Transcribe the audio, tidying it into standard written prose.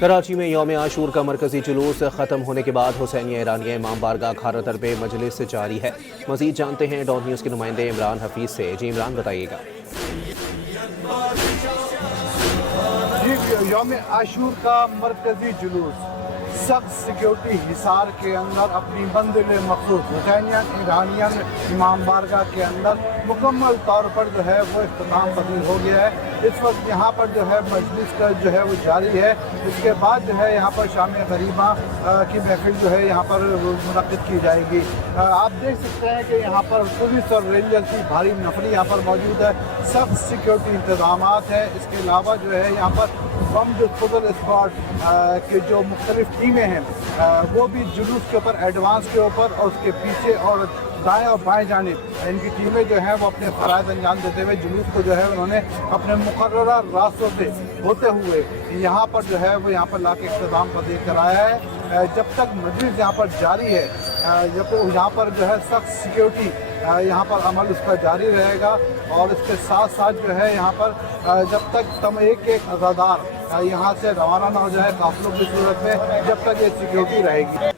कराची में यौम आशूर का मरकजी जुलूस ख़त्म होने के बाद हुसैनिया ईरानिया इमाम बारगाह खारा दरबे मजलिस जारी है। मज़ीद जानते हैं डॉट न्यूज़ के नुमाइंदे इमरान हफीज़ से। जी इमरान, बताइएगा। जी, यौम आशूर का मरकजी जुलूस सख्त सिक्योरिटी हिसार के अंदर अपनी मंजिल मखसूस हुसैनिया ईरानिया इमाम बारगाह के अंदर मुकम्मल तौर पर जो है वो इख्तिताम पजीर हो गया है। इस वक्त यहाँ पर जो है मजलिस का जो है वो जारी है। इसके बाद जो है यहाँ पर शाम गरीबा की महफिल जो है यहाँ पर मुनक़्क़िद की जाएगी। आप देख सकते हैं कि यहाँ पर पुलिस और रेंजर्स की भारी नफरी यहाँ पर मौजूद है। सख्त सिक्योरिटी इंतजामात हैं। इसके अलावा जो है यहाँ पर बम जो फुजल स्क्वाड के जो मुख्तलिफ टीमें हैं वो भी जुलूस के ऊपर एडवांस के ऊपर और उसके पीछे और दाएं और बाएं जानिब इनकी टीमें जो हैं वो अपने फ़राइज़ अंजाम देते हुए जुलूस को जो है उन्होंने अपने मुकर्ररा रास्तों से होते हुए यहाँ पर जो है वो यहाँ पर ला के इख्तिताम पजीर कराया है। जब तक मजलिस यहाँ पर जारी है, जब तक यहाँ पर जो है सख्त सिक्योरिटी यहाँ पर अमल उसका जारी रहेगा और इसके साथ साथ जो है यहाँ पर जब तक एक अज़ादार यहाँ से रवाना ना हो जाए काफिलों की सूरत में, जब तक ये सिक्योरिटी रहेगी।